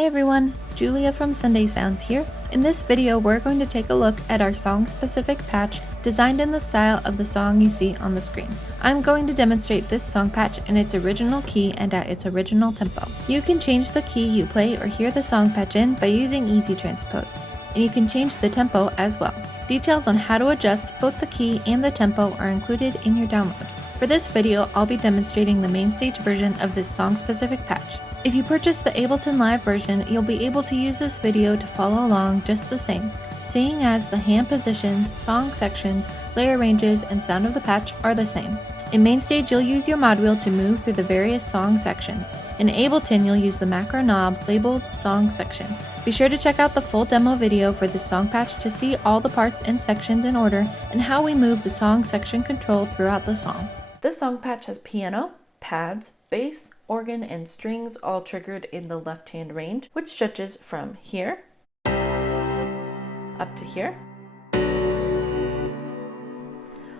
Hey everyone, Julia from Sunday Sounds here. In this video, we're going to take a look at our song-specific patch designed in the style of the song you see on the screen. I'm going to demonstrate this song patch in its original key and at its original tempo. You can change the key you play or hear the song patch in by using Easy Transpose, and you can change the tempo as well. Details on how to adjust both the key and the tempo are included in your download. For this video, I'll be demonstrating the MainStage version of this song-specific patch. If you purchase the Ableton Live version, you'll be able to use this video to follow along just the same, seeing as the hand positions, song sections, layer ranges, and sound of the patch are the same. In MainStage, you'll use your mod wheel to move through the various song sections. In Ableton, you'll use the macro knob labeled Song Section. Be sure to check out the full demo video for this song patch to see all the parts and sections in order and how we move the song section control throughout the song. This song patch has piano, pads, bass, organ, and strings all triggered in the left-hand range, which stretches from here up to here.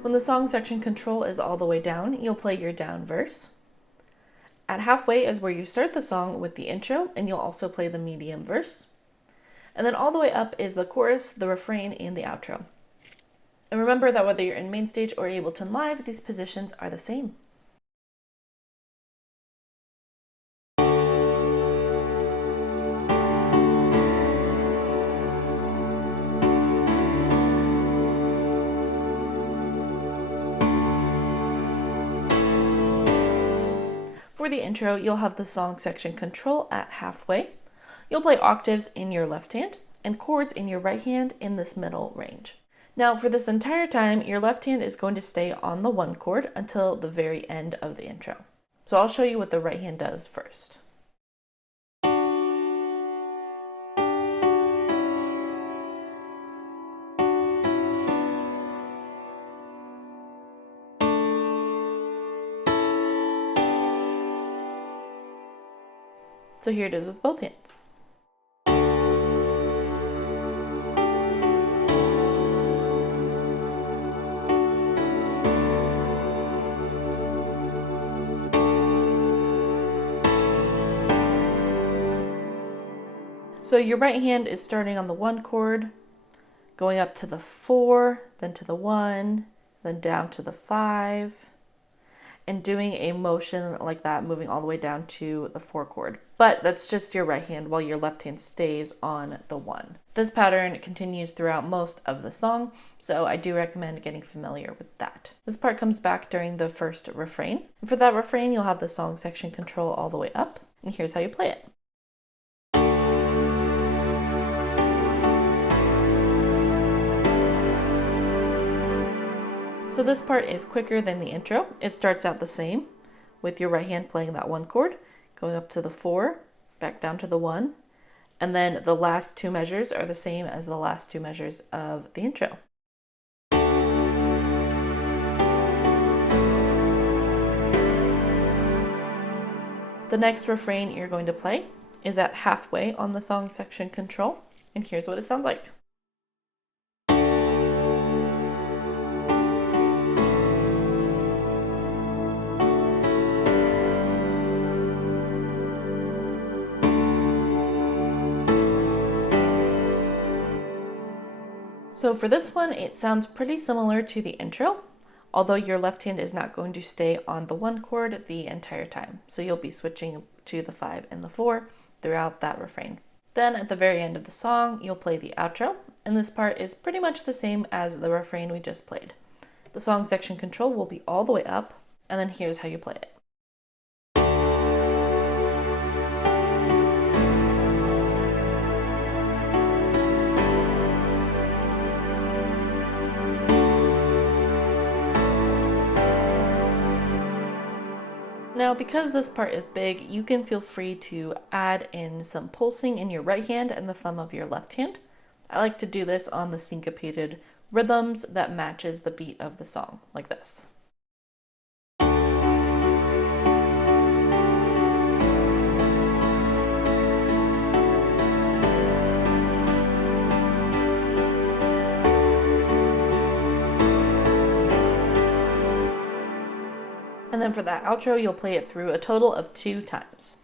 When the song section control is all the way down, you'll play your down verse. At halfway is where you start the song with the intro, and you'll also play the medium verse. And then all the way up is the chorus, the refrain, and the outro. And remember that whether you're in MainStage or Ableton Live, these positions are the same. For the intro, you'll have the song section control at halfway. You'll play octaves in your left hand and chords in your right hand in this middle range. Now for this entire time, your left hand is going to stay on the 1 chord until the very end of the intro. So I'll show you what the right hand does first. So here it is with both hands. So your right hand is starting on the 1 chord, going up to the 4, then to the 1, then down to the 5, and doing a motion like that, moving all the way down to the 4 chord. But that's just your right hand while your left hand stays on the 1. This pattern continues throughout most of the song, so I do recommend getting familiar with that. This part comes back during the first refrain. And for that refrain, you'll have the song section control all the way up, and here's how you play it. So this part is quicker than the intro. It starts out the same with your right hand playing that 1 chord, going up to the 4, back down to the 1, and then the last 2 measures are the same as the last 2 measures of the intro. The next refrain you're going to play is at halfway on the song section control, and here's what it sounds like. So for this one, it sounds pretty similar to the intro, although your left hand is not going to stay on the 1 chord the entire time. So you'll be switching to the 5 and the 4 throughout that refrain. Then at the very end of the song, you'll play the outro, and this part is pretty much the same as the refrain we just played. The song section control will be all the way up, and then here's how you play it. Now, because this part is big, you can feel free to add in some pulsing in your right hand and the thumb of your left hand. I like to do this on the syncopated rhythms that matches the beat of the song, like this. And then for that outro, you'll play it through a total of 2 times.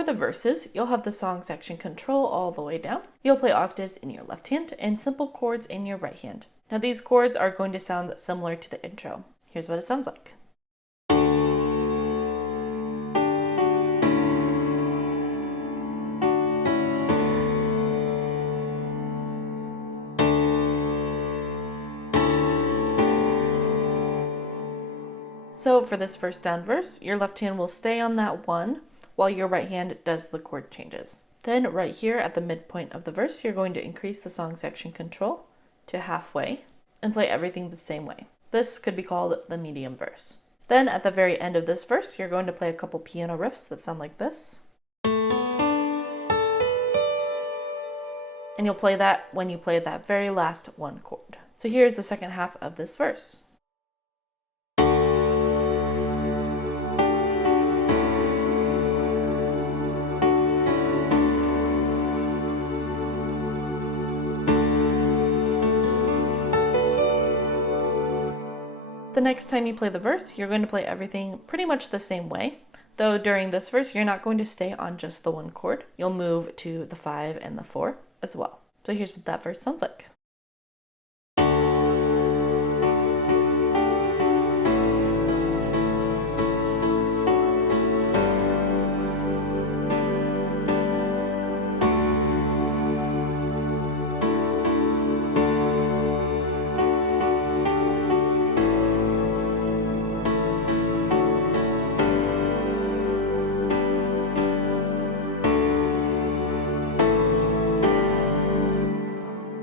For the verses, you'll have the song section control all the way down. You'll play octaves in your left hand and simple chords in your right hand. Now these chords are going to sound similar to the intro. Here's what it sounds like. So for this first down verse, your left hand will stay on that 1 while your right hand does the chord changes. Then right here at the midpoint of the verse, you're going to increase the song section control to halfway and play everything the same way. This could be called the medium verse. Then at the very end of this verse, you're going to play a couple piano riffs that sound like this. And you'll play that when you play that very last 1 chord. So here's the second half of this verse. The next time you play the verse, you're going to play everything pretty much the same way, though during this verse, you're not going to stay on just the 1 chord. You'll move to the 5 and the 4 as well. So here's what that verse sounds like.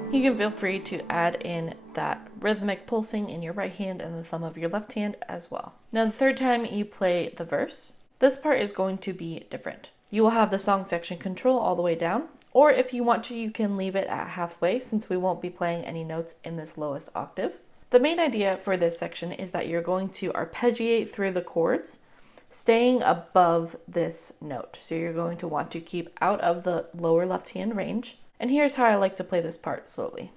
You can feel free to add in that rhythmic pulsing in your right hand and the thumb of your left hand as well. Now the third time you play the verse, this part is going to be different. You will have the song section control all the way down, or if you want to, you can leave it at halfway since we won't be playing any notes in this lowest octave. The main idea for this section is that you're going to arpeggiate through the chords, staying above this note. So you're going to want to keep out of the lower left hand range. And here's how I like to play this part slowly.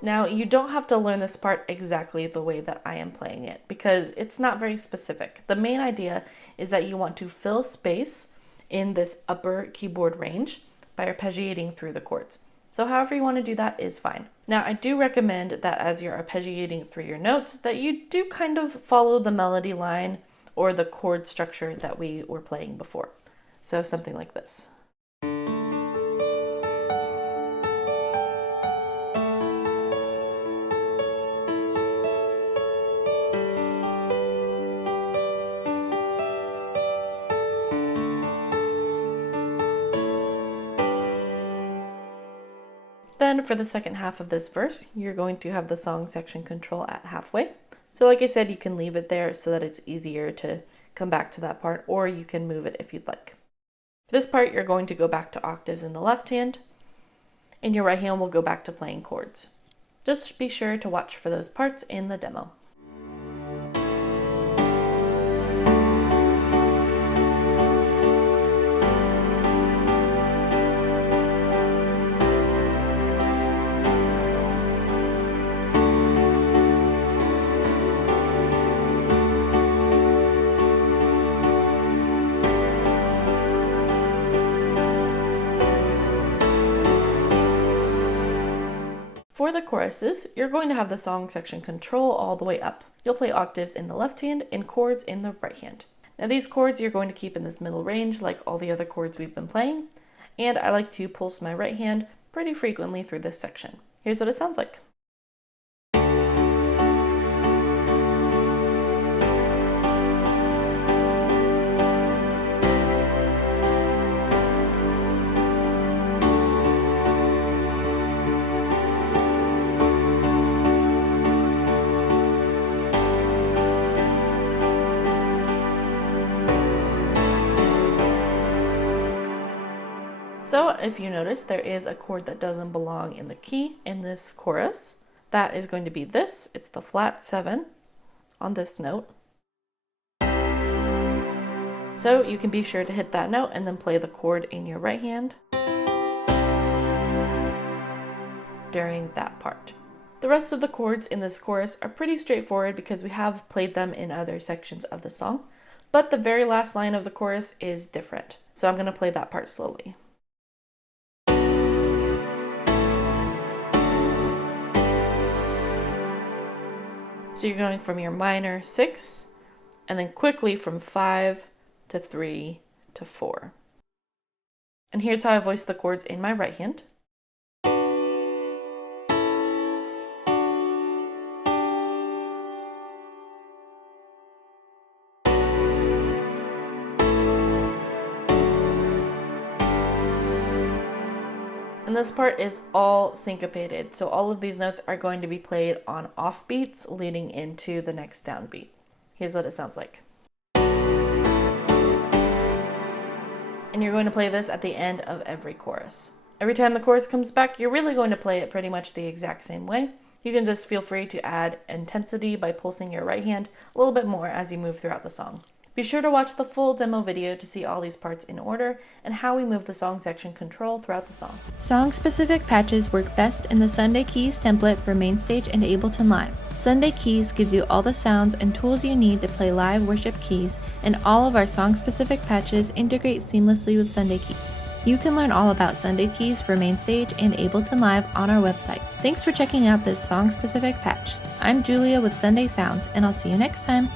Now, you don't have to learn this part exactly the way that I am playing it because it's not very specific. The main idea is that you want to fill space in this upper keyboard range by arpeggiating through the chords. So however you want to do that is fine. Now I do recommend that as you're arpeggiating through your notes that you do kind of follow the melody line or the chord structure that we were playing before. So something like this. Then for the second half of this verse, you're going to have the song section control at halfway. So like I said, you can leave it there so that it's easier to come back to that part, or you can move it if you'd like. For this part, you're going to go back to octaves in the left hand, and your right hand will go back to playing chords. Just be sure to watch for those parts in the demo. For the choruses, you're going to have the song section control all the way up. You'll play octaves in the left hand and chords in the right hand. Now these chords you're going to keep in this middle range like all the other chords we've been playing, and I like to pulse my right hand pretty frequently through this section. Here's what it sounds like. So if you notice, there is a chord that doesn't belong in the key in this chorus. That is going to be this. It's the flat 7 on this note. So you can be sure to hit that note and then play the chord in your right hand during that part. The rest of the chords in this chorus are pretty straightforward because we have played them in other sections of the song, but the very last line of the chorus is different. So I'm going to play that part slowly. So you're going from your minor 6 and then quickly from 5 to 3 to 4. And here's how I voice the chords in my right hand. And this part is all syncopated, so all of these notes are going to be played on off beats leading into the next downbeat. Here's what it sounds like. And you're going to play this at the end of every chorus. Every time the chorus comes back, you're really going to play it pretty much the exact same way. You can just feel free to add intensity by pulsing your right hand a little bit more as you move throughout the song. Be sure to watch the full demo video to see all these parts in order and how we move the song section control throughout the song. Song-specific patches work best in the Sunday Keys template for MainStage and Ableton Live. Sunday Keys gives you all the sounds and tools you need to play live worship keys, and all of our song-specific patches integrate seamlessly with Sunday Keys. You can learn all about Sunday Keys for MainStage and Ableton Live on our website. Thanks for checking out this song-specific patch. I'm Julia with Sunday Sounds, and I'll see you next time.